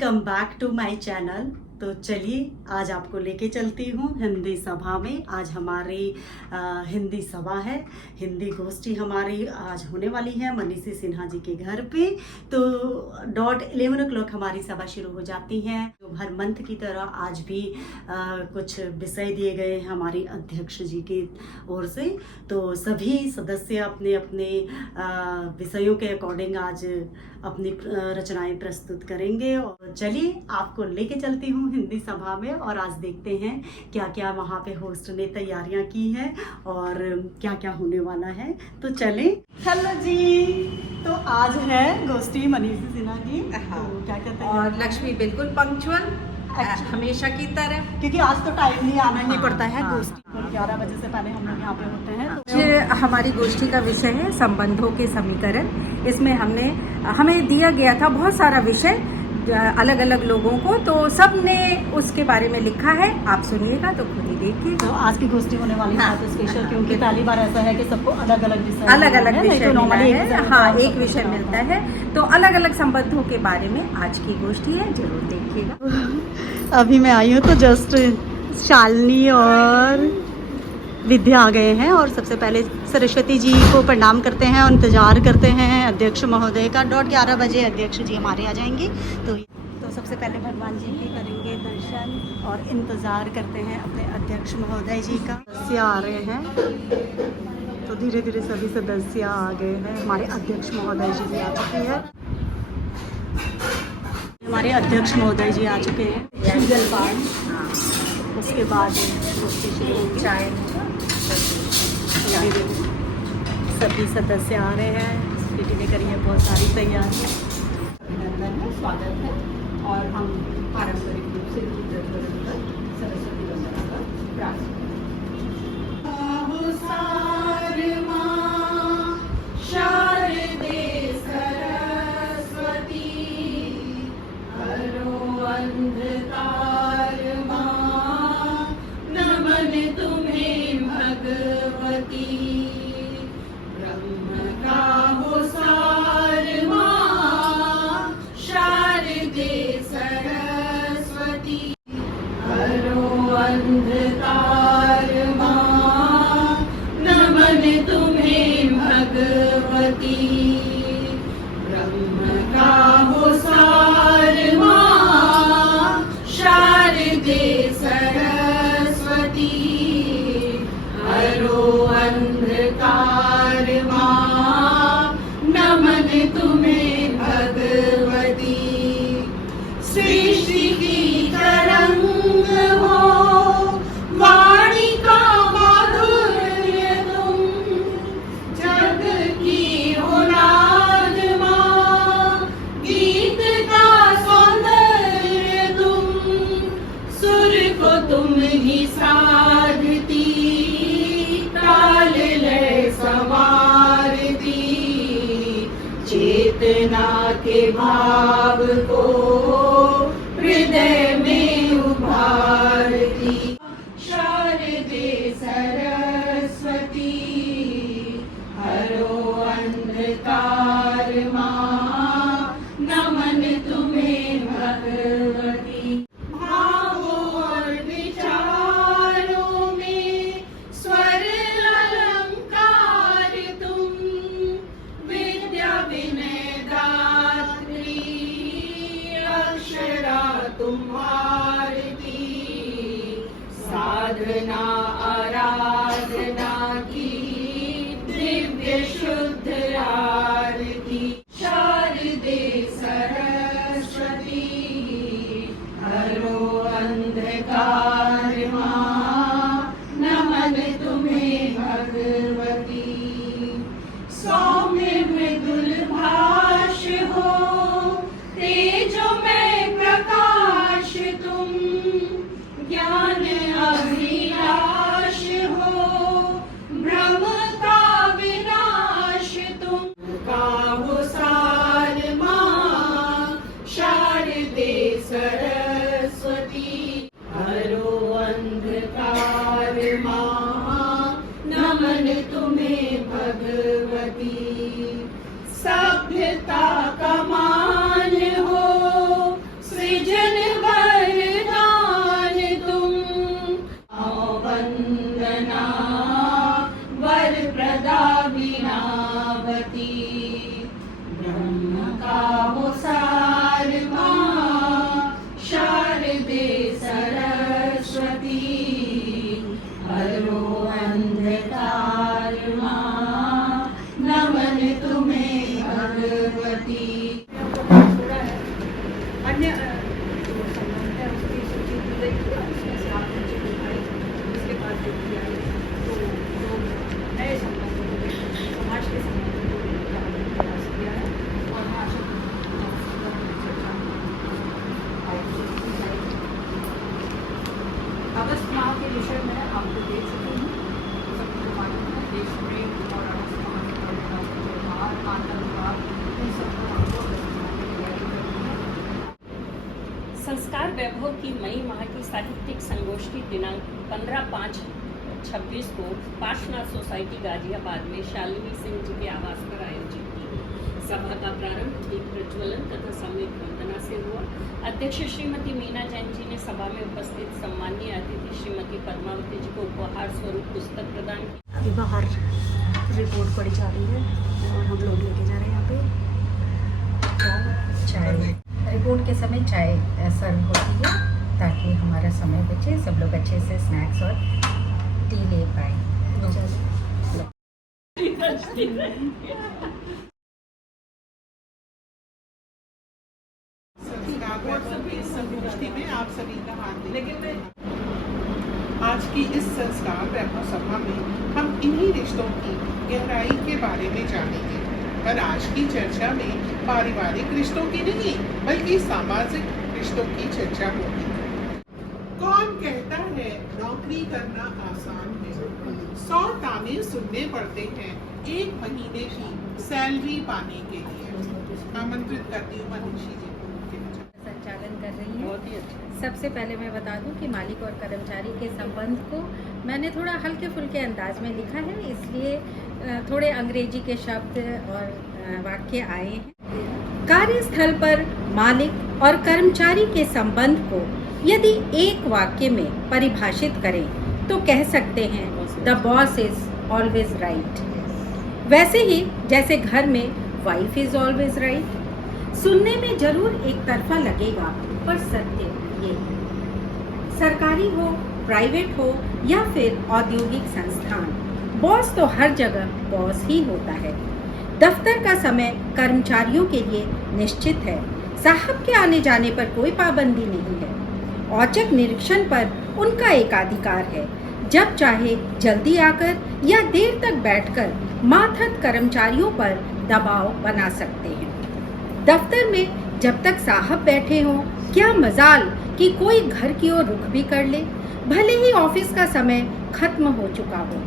Welcome back to my channel. तो चलिए आज आपको लेके चलती हूँ हिंदी सभा में। आज हमारी हिंदी सभा है, हिंदी गोष्ठी हमारी आज होने वाली है मनीषी सिन्हा जी के घर पे। तो 11:00 हमारी सभा शुरू हो जाती है। तो हर मंथ की तरह आज भी कुछ विषय दिए गए हैं हमारी अध्यक्ष जी की ओर से। तो सभी सदस्य अपने अपने विषयों के अकॉर्डिंग आज अपनी रचनाएं प्रस्तुत करेंगे। और चलिए आपको लेके चलती हूँ हिंदी सभा में और आज देखते हैं क्या क्या वहाँ पे होस्ट ने तैयारियां की हैं और क्या क्या होने वाला है। तो चलें। हेलो जी, तो आज है गोष्ठी मनीषी सिन्हा की। हाँ। तो क्या कहते हैं, और लक्ष्मी बिल्कुल पंक्चुअल हमेशा की तरह, क्योंकि आज तो टाइम नहीं आना ही पड़ता है। हाँ, गोष्ठी 11 बजे से पहले हम लोग यहाँ पे होते हैं। तो ये हमारी गोष्ठी का विषय है संबंधों के समीकरण। इसमें हमें दिया गया था बहुत सारा विषय अलग अलग लोगों को, तो सब ने उसके बारे में लिखा है। आप सुनिएगा तो खुद ही देखिए। तो आज की गोष्ठी होने वाली है हाँ, स्पेशल, हाँ, क्योंकि पहली बार ऐसा है कि सबको अलग अलग विषय विषय तो मिला नॉर्मली है। हाँ, एक विषय मिलता है। तो अलग अलग संबंधों के बारे में आज की गोष्ठी है, जरूर देखिएगा। अभी मैं आई हूँ तो जस्ट शालिनी और विद्या आ गए हैं और सबसे पहले सरस्वती जी को प्रणाम करते हैं और इंतज़ार करते हैं अध्यक्ष महोदय का। 11:30 बजे अध्यक्ष जी हमारे आ जाएंगे। तो सबसे पहले भगवान जी की करेंगे दर्शन और इंतज़ार करते हैं अपने अध्यक्ष महोदय जी का। सदस्य आ रहे हैं तो धीरे धीरे सभी सदस्य आ गए हैं। हमारे अध्यक्ष महोदय जी भी आ चुके हैं। हमारे अध्यक्ष महोदय जी आ चुके हैं। जलपान, उसके बाद चाय, सभी सदस्य आ रहे हैं। बेटी ने करी है बहुत सारी तैयारी। अभिनंदन है, स्वागत है। और हम पारंपरिक रूप से सरस्वती वंदना का प्रार्थना चेतना के भाव को हृदय में उभारती शारदे सरस्वती हरो अंधकार मां नमन तुम्हें भगवती। भावों और विचारों में स्वर अलंकार तुम विद्या विनय दात्री अक्षरा तुम आरती साधना आराधना की दिव्य शुद्ध आरती। शारदे सरस्वती हरो अंधकार मां नमन तुम्हें भगवती। सौम्य मृदुल भाष हो तेजोमय प्रकाश तुम ज्ञान अभिलाष हो भ्रम का विनाश तुम। का हो सार मां शारदे सरस्वती हरो अंधकार मां नमन तुम्हें भगवती। सभ्यता का मान हो अन्य जो संबंध है उसकी सूची दी गई थी और उसमें से आपने जो दिखाई उसके बाद जो किया है तो जो नए संबंधों को समाज के संबंधों को जानने का प्रयास किया है और मैं आशा करती हूँ कि चर्चा आयोजित की जाएगी। अगस्त माह के विषय में आपको देख सकते हैं सबको मालूम है देश प्रेम और अगस्त माह के त्योहार आतंकवाद इन सबको आपको समझाने की तैयारी करनी है। संस्कार वैभव की मई माह की साहित्यिक संगोष्ठी दिनांक 15/5/26 को पार्श्वनाथ सोसाइटी गाजियाबाद में शालिनी सिंह जी के आवास पर आयोजित की। सभा का प्रारंभ दीप प्रज्वलन तथा सामूहिक वंदना से हुआ। अध्यक्ष श्रीमती मीना जैन जी ने सभा में उपस्थित सम्मानीय अतिथि श्रीमती पद्मावती जी को उपहार स्वरूप पुस्तक प्रदान की। अभी बाहर रिपोर्ट पड़ी जा रही है और हम लोग लेके जा रहे हैं यहाँ पे चाय रिपोर्ट के समय चाय सर्व होती है ताकि हमारा समय बचे, सब लोग अच्छे से स्नैक्स और टी ले पाए। संगोष्ठी में आप सभी का हार्दिक आज की इस संस्कार वैभव सभा में हम इन्हीं रिश्तों की गहराई के बारे में जानेंगे। पर आज की चर्चा में पारिवारिक रिश्तों की नहीं बल्कि सामाजिक रिश्तों की चर्चा होगी। कौन कहता है नौकरी करना आसान है? 100 ताने सुनने पड़ते हैं एक महीने की सैलरी पाने के लिए। आमंत्रित करती हूँ मनीषी जी को संचालन कर रही हूँ। सबसे पहले मैं बता दूं कि मालिक और कर्मचारी के संबंध को मैंने थोड़ा हल्के फुल्के अंदाज में लिखा है, इसलिए थोड़े अंग्रेजी के शब्द और वाक्य आए हैं। कार्यस्थल पर मालिक और कर्मचारी के संबंध को यदि एक वाक्य में परिभाषित करें तो कह सकते हैं the boss is always right. वैसे ही जैसे घर में वाइफ इज ऑलवेज राइट। सुनने में जरूर एक तरफा लगेगा पर सत्य ये है। सरकारी हो, प्राइवेट हो या फिर औद्योगिक संस्थान, बॉस तो हर जगह बॉस ही होता है। दफ्तर का समय कर्मचारियों के लिए निश्चित है। साहब के आने जाने पर कोई पाबंदी नहीं है। औचक निरीक्षण पर उनका एकाधिकार है। जब चाहे जल्दी आकर या देर तक बैठकर माथत कर्मचारियों पर दबाव बना सकते हैं। दफ्तर में जब तक साहब बैठे हों, क्या मजाल कि कोई घर की ओर रुख भी कर ले, भले ही ऑफिस का समय खत्म हो चुका हो।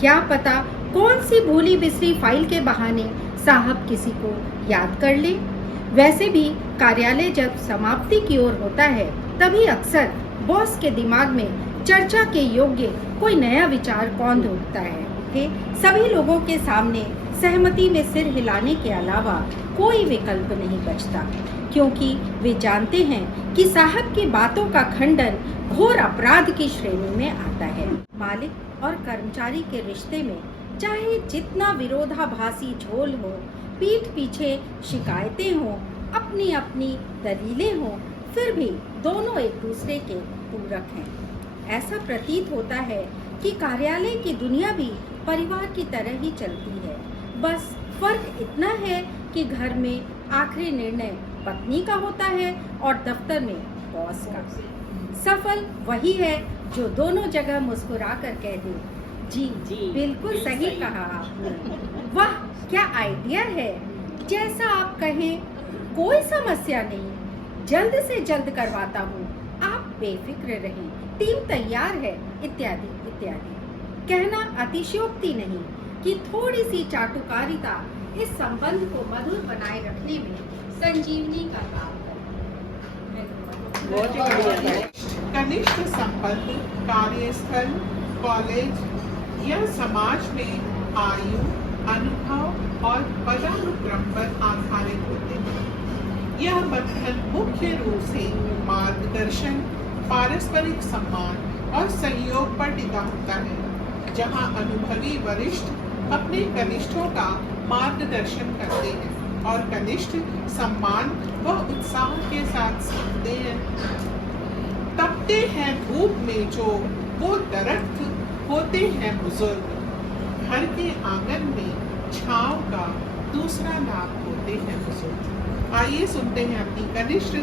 क्या पता कौन सी भूली बिसरी फाइल के बहाने साहब किसी को याद कर ले। वैसे भी कार्यालय जब समाप्ति की ओर होता है तभी अक्सर बॉस के दिमाग में चर्चा के योग्य कोई नया विचार कौंध उठता है कि सभी लोगों के सामने सहमति में सिर हिलाने के अलावा कोई विकल्प नहीं बचता, क्योंकि वे जानते हैं कि साहब की बातों का खंडन घोर अपराध की श्रेणी में आता है। मालिक और कर्मचारी के रिश्ते में चाहे जितना विरोधाभासी झोल हो, पीठ पीछे शिकायतें हों, अपनी अपनी दलीलें हों, फिर भी दोनों एक दूसरे के पूरक हैं। ऐसा प्रतीत होता है कि कार्यालय की दुनिया भी परिवार की तरह ही चलती है। बस फर्क इतना है कि घर में आखिरी निर्णय पत्नी का होता है और दफ्तर में बॉस का। सफल वही है जो दोनों जगह मुस्कुरा कर कह दे, जी बिल्कुल सही कहा आपने, वाह क्या आइडिया है, जैसा आप कहें कोई समस्या नहीं, जल्द से जल्द करवाता हूँ, आप बेफिक्र रहें, टीम तैयार है, इत्यादि इत्यादि। कहना अतिशयोक्ति नहीं कि थोड़ी सी चाटुकारिता इस संबंध को मधुर बनाए रखने में संजीवनी का काम करे। कनिष्ठ संबंध कार्यस्थल, कॉलेज या समाज में आयु, अनुभव और पदानुक्रम पर आधारित होते हैं। यह बंधन मुख्य रूप से मार्गदर्शन, पारस्परिक सम्मान और सहयोग पर टिका होता है, जहां अनुभवी वरिष्ठ अपने कनिष्ठों का मार्गदर्शन करते हैं और कनिष्ठ सम्मान व उत्साह के साथ सीखते हैं। तपते हैं धूप में जो वो दरख्त होते हैं बुजुर्ग, घर के आंगन में छांव का दूसरा नाम होते हैं बुजुर्ग। आइए सुनते हैं अपनी कनिष्ठ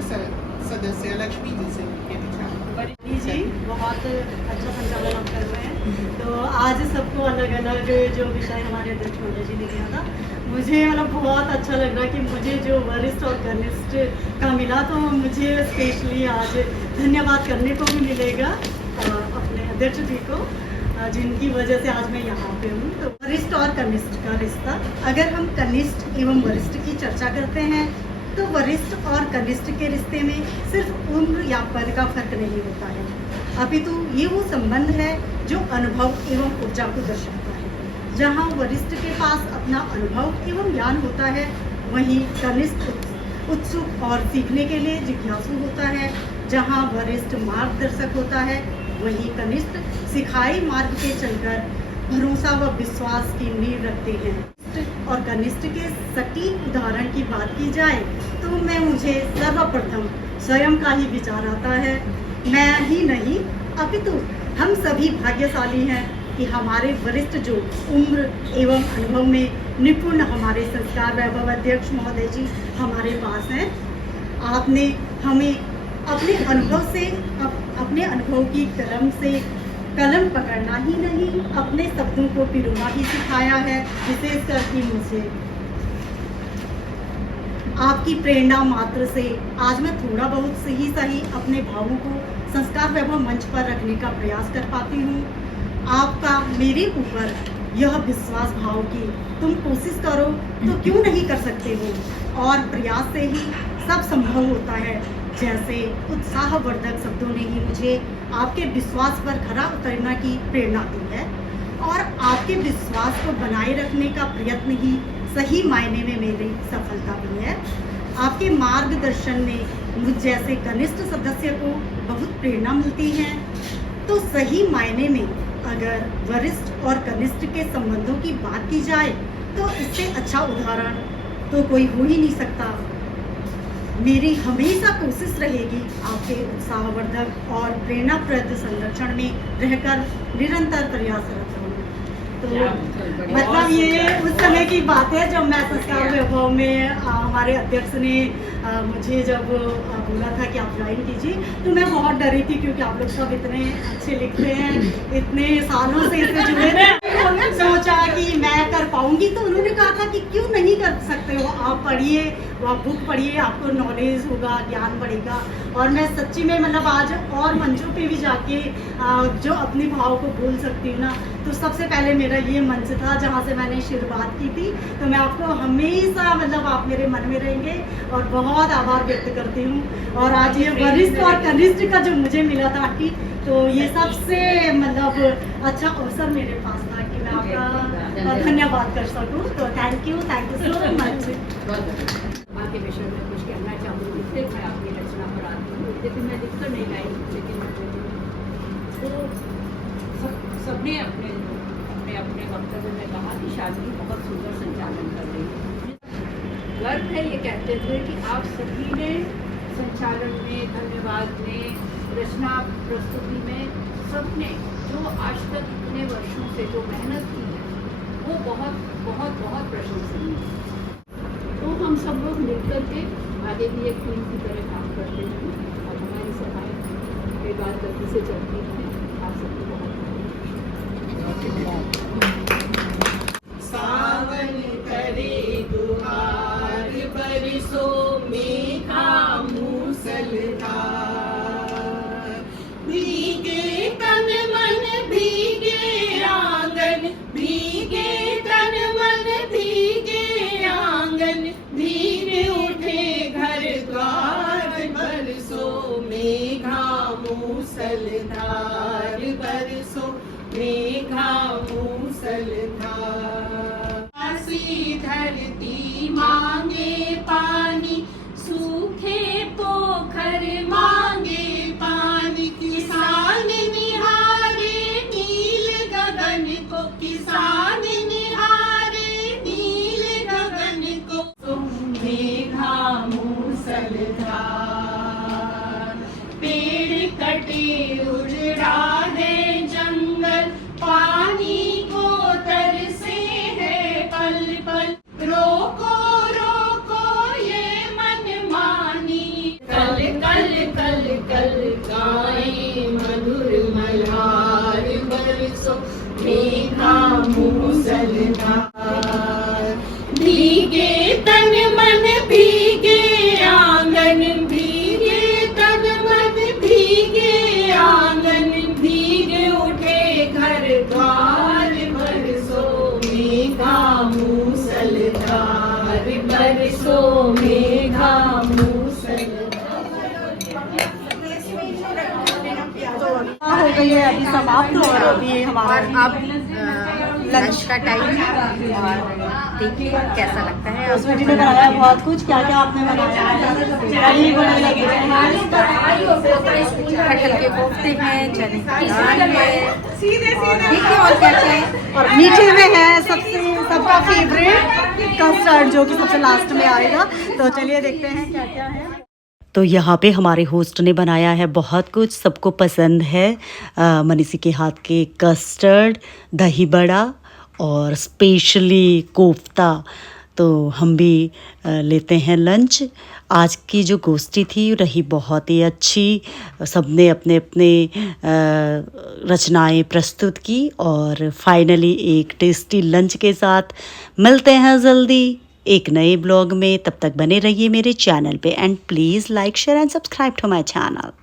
सदस्य लक्ष्मी जी से के विचार। जी बहुत अच्छा संचालन आप कर रहे हैं। तो आज सबको अलग अलग जो विषय हमारे अध्यक्ष महोदय जी ने दिया था, मुझे मतलब बहुत अच्छा लग रहा कि मुझे जो वरिष्ठ और कनिष्ठ का मिला, तो मुझे स्पेशली आज धन्यवाद करने को भी मिलेगा अपने अध्यक्ष जी को, जिनकी वजह से आज मैं यहाँ पे हूँ। तो वरिष्ठ और कनिष्ठ का रिश्ता, अगर हम कनिष्ठ एवं वरिष्ठ की चर्चा करते हैं तो वरिष्ठ और कनिष्ठ के रिश्ते में सिर्फ उम्र या पद का फर्क नहीं होता है, अपितु ये वो संबंध है जो अनुभव एवं ऊर्जा को दर्शाता है। जहाँ वरिष्ठ के पास अपना अनुभव एवं ज्ञान होता है, वहीं कनिष्ठ उत्सुक और सीखने के लिए जिज्ञासु होता है। जहाँ वरिष्ठ मार्गदर्शक होता है, वहीं कनिष्ठ सिखाई मार्ग पे चलकर भरोसा व विश्वास की नींव रखते हैं। और कनिष्ठ के सटीक उदाहरण की बात की जाए तो मुझे सर्वप्रथम स्वयं का ही विचार आता है। मैं ही नहीं अपितु हम सभी भाग्यशाली हैं कि हमारे वरिष्ठ जो उम्र एवं अनुभव में निपुण हमारे संस्कार वैभव अध्यक्ष महोदय जी हमारे पास हैं। आपने हमें अपने अनुभव से अपने अनुभव की कलम पकड़ना ही नहीं, अपने शब्दों को पिरोना ही सिखाया है। विशेषकर कि मुझे आपकी प्रेरणा मात्र से आज मैं थोड़ा बहुत सही अपने भावों को संस्कार वैभव मंच पर रखने का प्रयास कर पाती हूँ। आपका मेरे ऊपर यह विश्वास भाव कि तुम कोशिश करो तो क्यों नहीं कर सकते हो, और प्रयास से ही सब संभव होता है, जैसे उत्साहवर्धक शब्दों ने ही मुझे आपके विश्वास पर खरा उतरने की प्रेरणा दी है। और आपके विश्वास को बनाए रखने का प्रयत्न ही सही मायने में मेरी सफलता भी है। आपके मार्गदर्शन में मुझ जैसे कनिष्ठ सदस्य को बहुत प्रेरणा मिलती है। तो सही मायने में अगर वरिष्ठ और कनिष्ठ के संबंधों की बात की जाए तो इससे अच्छा उदाहरण तो कोई हो ही नहीं सकता। मेरी हमेशा कोशिश रहेगी आपके उत्साहवर्धक और प्रेरणाप्रद संरक्षण में रहकर निरंतर प्रयासरत रहूं। तो मतलब ये उस समय की बात है जब मैं संस्कार वैभव में हमारे अध्यक्ष ने मुझे जब बोला था कि आप ज्वाइन कीजिए, तो मैं बहुत डरी थी, क्योंकि आप लोग सब इतने अच्छे लिखते हैं, इतने सालों से इससे जुड़े थे। सोचा कि मैं कर पाऊंगी, तो उन्होंने कहा था कि क्यों नहीं कर सकते हो, आप पढ़िए, वो बुक पढ़िए, आपको नॉलेज होगा, ज्ञान बढ़ेगा। और मैं सच्ची में मतलब आज और मंचों पे भी जाके जो अपने भाव को बोल सकती हूँ ना, तो सबसे पहले मेरा ये मंच था जहाँ से मैंने शुरुआत की थी। तो मैं आपको हमेशा मतलब आप मेरे मन में रहेंगे और बहुत आभार व्यक्त करती हूँ। और आज ये वरिष्ठ और कनिष्ठ का जो मुझे मिला था आंटी, तो ये सबसे मतलब अच्छा अवसर मेरे पास था कि मैं आपका धन्यवाद कर सकूँ। तो थैंक यू सो मच। के विषय में कुछ कहना चाहूँगी। लिखते मैं आपकी रचना पर आती हूँ, लेकिन मैं लिख तो नहीं लाई, लेकिन तो सबने अपने वक्तव्य में कहा कि शालिनी बहुत सुंदर संचालन कर रही है। गर्व है ये कहते हुए कि आप सभी ने संचालन में, धन्यवाद में, रचना प्रस्तुति में, सबने जो आज तक इतने वर्षों से जो मेहनत की है वो बहुत बहुत बहुत प्रशंसनीय है। तो हम सब लोग मिलकर के आगे भी एक टीम की तरह काम करते हैं और हमारी सभाएं कई बार गति से चलती हैं। आप सबको बहुत सावन करे दुहार, बरसो मेघा मूसलधार, भीगे तन मन भीगे आंगन, भीगे तन मन भीगे आंगन, भीग उठे घर द्वार, बरसो मेघा मूसलधार, बरसो मेघा मूसलधार। आसी धरती मांगे पानी, सूखे पोखर मांगे पानी, किसान निहारे नील गगन को, किसान निहारे नील गगन को, मेघा मूसलधार। पेड़ कटे उजड़ा है जंगल, पानी को तरसे है पल पल, रोको रोको ये मन कल कल कल गाएं मधुर मल्हार बरसो मेघा मूसलधार। भीगे तन मन भीगे आंगन भीगे तन मन भीगे आंगन भीगे उठे घर द्वार बरसो मेघा मूसलधार बरसो मेघा हो गई है अभी समाप्त और अभी हमारा अब लंच का टाइम है और देखिए कैसा लगता है। स्वीटी ने बनाया है बहुत कुछ। क्या क्या आपने बनाया है? दही बड़े लगे हैं, कटहल के कोफ्ते हैं, चने की दाल है, देखिए और क्या क्या है। और मीठे में है सबका फेवरेट कस्टर्ड जो कि सबसे लास्ट में आएगा। तो चलिए देखते हैं क्या क्या है। तो यहाँ पे हमारे होस्ट ने बनाया है बहुत कुछ, सबको पसंद है। मनीषी के हाथ के कस्टर्ड, दही बड़ा और स्पेशली कोफ्ता। तो हम भी लेते हैं लंच। आज की जो गोष्ठी थी रही बहुत ही अच्छी। सबने अपने अपने रचनाएं प्रस्तुत की और फाइनली एक टेस्टी लंच के साथ मिलते हैं जल्दी एक नए ब्लॉग में। तब तक बने रहिए मेरे चैनल पे and please like share and subscribe to my channel.